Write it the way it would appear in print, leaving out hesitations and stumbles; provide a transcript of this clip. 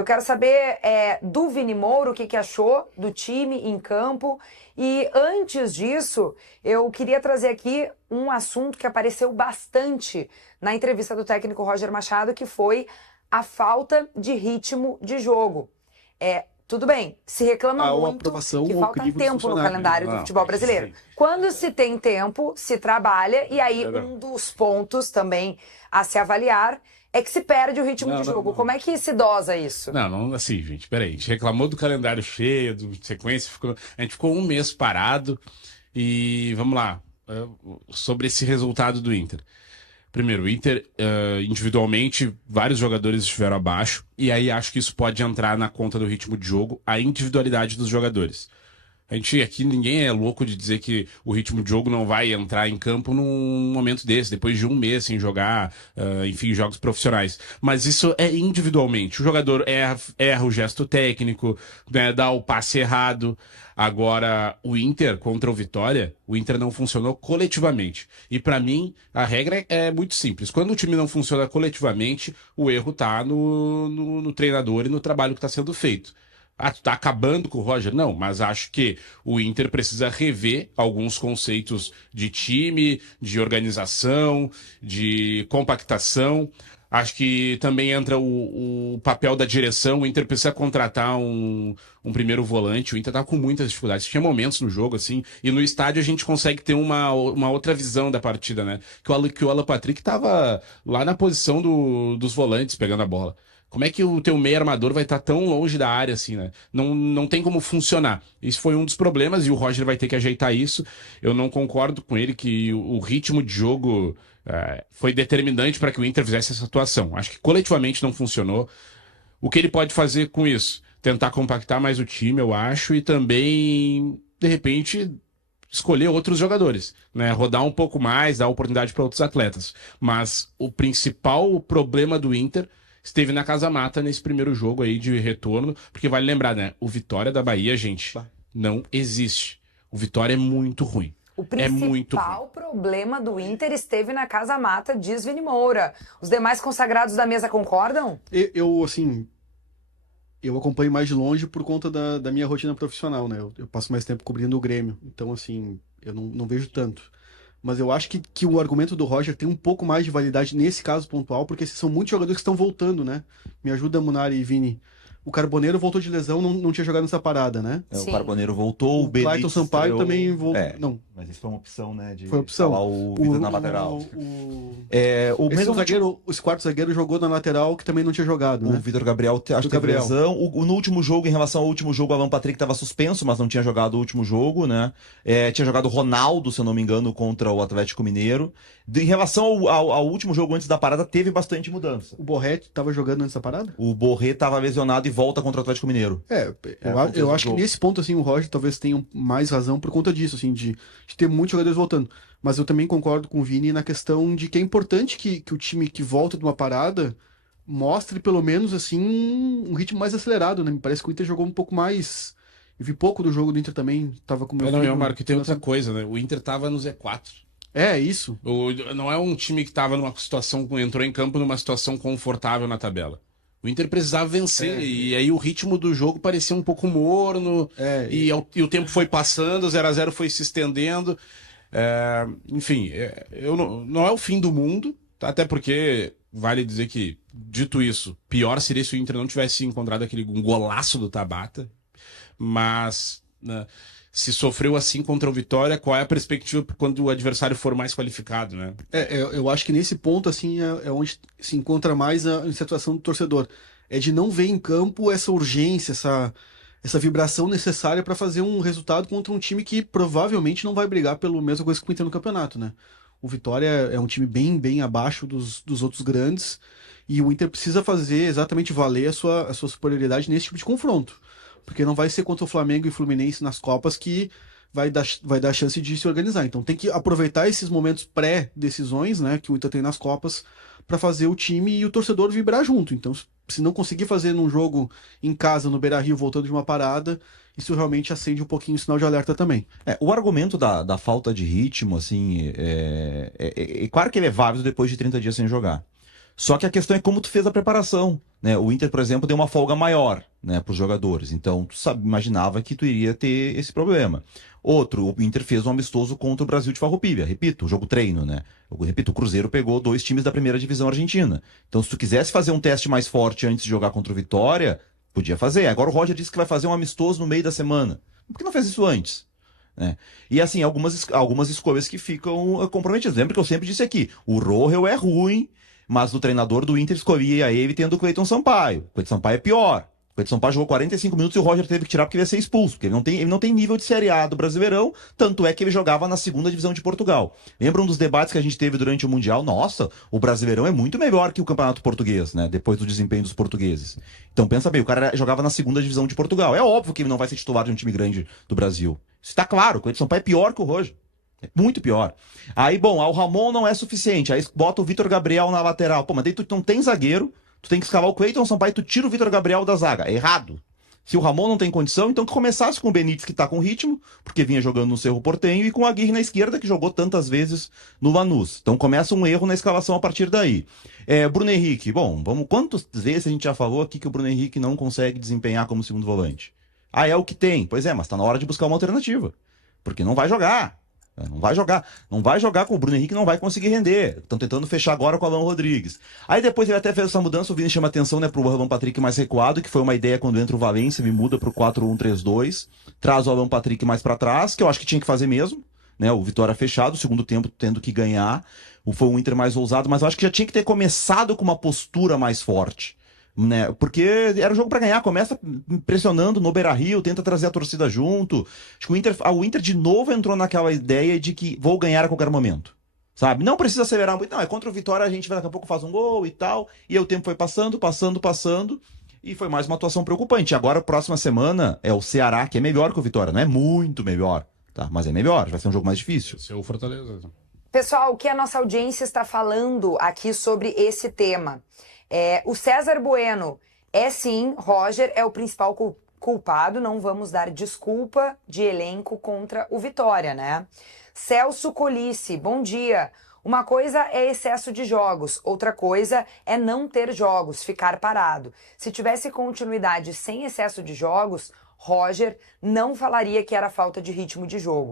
Eu quero saber do Vini Moura o que achou do time em campo. E antes disso, eu queria trazer aqui um assunto que apareceu bastante na entrevista do técnico Roger Machado, que foi a falta de ritmo de jogo. Tudo bem, se reclama muito que falta tempo no calendário do futebol brasileiro. Quando se tem tempo, se trabalha, e aí um dos pontos também a se avaliar é que se perde o ritmo de jogo. Como é que se dosa isso? Não, assim, gente, peraí. A gente reclamou do calendário cheio, do sequência, a gente ficou um mês parado e vamos lá, sobre esse resultado do Inter. Primeiro, o Inter, individualmente, vários jogadores estiveram abaixo, e aí acho que isso pode entrar na conta do ritmo de jogo, a individualidade dos jogadores. A gente aqui, ninguém é louco de dizer que o ritmo de jogo não vai entrar em campo num momento desse, depois de um mês sem jogar, enfim, jogos profissionais. Mas isso é individualmente. O jogador erra o gesto técnico, né, dá o passe errado. Agora, o Inter contra o Vitória, o Inter não funcionou coletivamente. E pra mim, a regra é muito simples. Quando o time não funciona coletivamente, o erro tá no treinador e no trabalho que está sendo feito. Tá acabando com o Roger? Não, mas acho que o Inter precisa rever alguns conceitos de time, de organização, de compactação. Acho que também entra o papel da direção. O Inter precisa contratar um primeiro volante. O Inter tá com muitas dificuldades. Tinha momentos no jogo, assim, e no estádio a gente consegue ter uma outra visão da partida, né? Que o Alan Patrick tava lá na posição dos volantes, pegando a bola. Como é que o teu meio armador vai estar tão longe da área assim, né? Não tem como funcionar. Isso foi um dos problemas e o Roger vai ter que ajeitar isso. Eu não concordo com ele que o ritmo de jogo foi determinante para que o Inter fizesse essa atuação. Acho que coletivamente não funcionou. O que ele pode fazer com isso? Tentar compactar mais o time, eu acho, e também, de repente, escolher outros jogadores, né? Rodar um pouco mais, dar oportunidade para outros atletas. Mas o principal problema do Inter esteve na Casa Mata nesse primeiro jogo aí de retorno, porque vale lembrar, né? O Vitória da Bahia, gente, não existe. O Vitória é muito ruim. O principal problema do Inter esteve na Casa Mata, diz Vini Moura. Os demais consagrados da mesa concordam? Eu acompanho mais de longe por conta da minha rotina profissional, né? Eu passo mais tempo cobrindo o Grêmio, então, assim, eu não vejo tanto. Mas eu acho que o argumento do Roger tem um pouco mais de validade nesse caso pontual, porque são muitos jogadores que estão voltando, né? Me ajuda, Munari e Vini. O Carboneiro voltou de lesão, não tinha jogado nessa parada, né? O Carboneiro voltou, o Clayton Sampaio também voltou. Não. Mas isso foi uma opção, né? Foi opção. O Vitor na lateral. Esse quarto zagueiro jogou na lateral, que também não tinha jogado, né? O Vitor Gabriel, acho que teve lesão. No último jogo, em relação ao último jogo, o Alan Patrick estava suspenso, mas não tinha jogado o último jogo, né? Tinha jogado o Ronaldo, se eu não me engano, contra o Atlético Mineiro. Em relação ao último jogo antes da parada, teve bastante mudança. O Borré estava jogando antes da parada? O Borré estava lesionado e volta contra o Atlético Mineiro. Eu acho que nesse ponto, assim, o Roger talvez tenha mais razão por conta disso, assim, de ter muitos jogadores voltando. Mas eu também concordo com o Vini na questão de que é importante que o time que volta de uma parada mostre, pelo menos, assim, um ritmo mais acelerado, né? Me parece que o Inter jogou um pouco mais. Eu vi pouco do jogo do Inter também, tava com o meu filho. Marco, tem outra coisa, né? O Inter tava no Z4. Isso. Não é um time que tava numa situação, entrou em campo numa situação confortável na tabela. O Inter precisava vencer, e aí o ritmo do jogo parecia um pouco morno, e o tempo foi passando, o 0x0 foi se estendendo. Enfim, não é o fim do mundo, tá? Até porque vale dizer que, dito isso, pior seria se o Inter não tivesse encontrado um golaço do Tabata, mas né, se sofreu assim contra o Vitória, qual é a perspectiva quando o adversário for mais qualificado, né? Eu acho que nesse ponto, assim, é onde se encontra mais a insatisfação do torcedor. É de não ver em campo essa urgência, essa vibração necessária para fazer um resultado contra um time que provavelmente não vai brigar pela mesma coisa que o Inter no campeonato, né? O Vitória é um time bem abaixo dos outros grandes, e o Inter precisa fazer exatamente valer a sua superioridade nesse tipo de confronto. Porque não vai ser contra o Flamengo e Fluminense nas Copas que vai dar chance de se organizar. Então tem que aproveitar esses momentos pré-decisões, né, que o Inter tem nas Copas, para fazer o time e o torcedor vibrar junto. Então, se não conseguir fazer num jogo em casa, no Beira-Rio, voltando de uma parada, isso realmente acende um pouquinho o sinal de alerta também. O argumento da falta de ritmo, assim, claro que ele é válido depois de 30 dias sem jogar. Só que a questão é como tu fez a preparação, né? O Inter, por exemplo, deu uma folga maior, né, para os jogadores. Então, tu imaginava que tu iria ter esse problema. Outro, o Inter fez um amistoso contra o Brasil de Farroupilha. Repito, jogo treino, né? Repito, o Cruzeiro pegou 2 times da primeira divisão argentina. Então, se tu quisesse fazer um teste mais forte antes de jogar contra o Vitória, podia fazer. Agora o Roger disse que vai fazer um amistoso no meio da semana. Por que não fez isso antes? Né? E assim, algumas escolhas que ficam comprometidas. Lembra que eu sempre disse aqui, o Rohel é ruim, mas o treinador do Inter escolhia ele tendo o Cleiton Sampaio. O Cleiton Sampaio é pior. O Cleiton Sampaio jogou 45 minutos e o Roger teve que tirar porque ele ia ser expulso, porque ele não tem nível de Série A do Brasileirão, tanto é que ele jogava na segunda divisão de Portugal. Lembra um dos debates que a gente teve durante o Mundial? Nossa, o Brasileirão é muito melhor que o Campeonato Português, né? Depois do desempenho dos portugueses. Então pensa bem, o cara jogava na segunda divisão de Portugal. É óbvio que ele não vai ser titular de um time grande do Brasil. Isso tá claro, o Cleiton Sampaio é pior que o Roger. É muito pior. Aí, bom, o Ramon não é suficiente. Aí bota o Vitor Gabriel na lateral. Pô, mas daí tu não tem zagueiro, tu tem que escalar o Cleiton Sampaio e tu tira o Vitor Gabriel da zaga. É errado. Se o Ramon não tem condição, então que começasse com o Benítez, que tá com ritmo, porque vinha jogando no Cerro Porteño, e com a Aguirre na esquerda, que jogou tantas vezes no Lanús. Então começa um erro na escalação a partir daí. Bruno Henrique, bom, quantas vezes a gente já falou aqui que o Bruno Henrique não consegue desempenhar como segundo volante? Ah, é o que tem. Pois é, mas tá na hora de buscar uma alternativa. Porque não vai jogar. Não vai jogar. Não vai jogar com o Bruno Henrique, não vai conseguir render. Estão tentando fechar agora com o Alan Rodrigues. Aí depois ele até fez essa mudança, o Vini chama atenção, né, pro Alan Patrick mais recuado, que foi uma ideia quando entra o Valência, ele muda pro 4-1-3-2, traz o Alan Patrick mais para trás, que eu acho que tinha que fazer mesmo, né? O Vitória fechado, o segundo tempo tendo que ganhar. Foi um Inter mais ousado, mas eu acho que já tinha que ter começado com uma postura mais forte. Né? Porque era um jogo para ganhar, começa pressionando no Beira-Rio, tenta trazer a torcida junto. Acho que o Inter de novo entrou naquela ideia de que vou ganhar a qualquer momento. Sabe? Não precisa acelerar muito, não, é contra o Vitória, a gente daqui a pouco faz um gol e tal. E aí o tempo foi passando. E foi mais uma atuação preocupante. Agora, próxima semana, é o Ceará, que é melhor que o Vitória. Não é muito melhor, tá? Mas é melhor, vai ser um jogo mais difícil. Esse é o Fortaleza. Pessoal, o que a nossa audiência está falando aqui sobre esse tema? O César Bueno sim, Roger é o principal culpado, não vamos dar desculpa de elenco contra o Vitória, né? Celso Colice, bom dia. Uma coisa é excesso de jogos, outra coisa é não ter jogos, ficar parado. Se tivesse continuidade sem excesso de jogos, Roger não falaria que era falta de ritmo de jogo.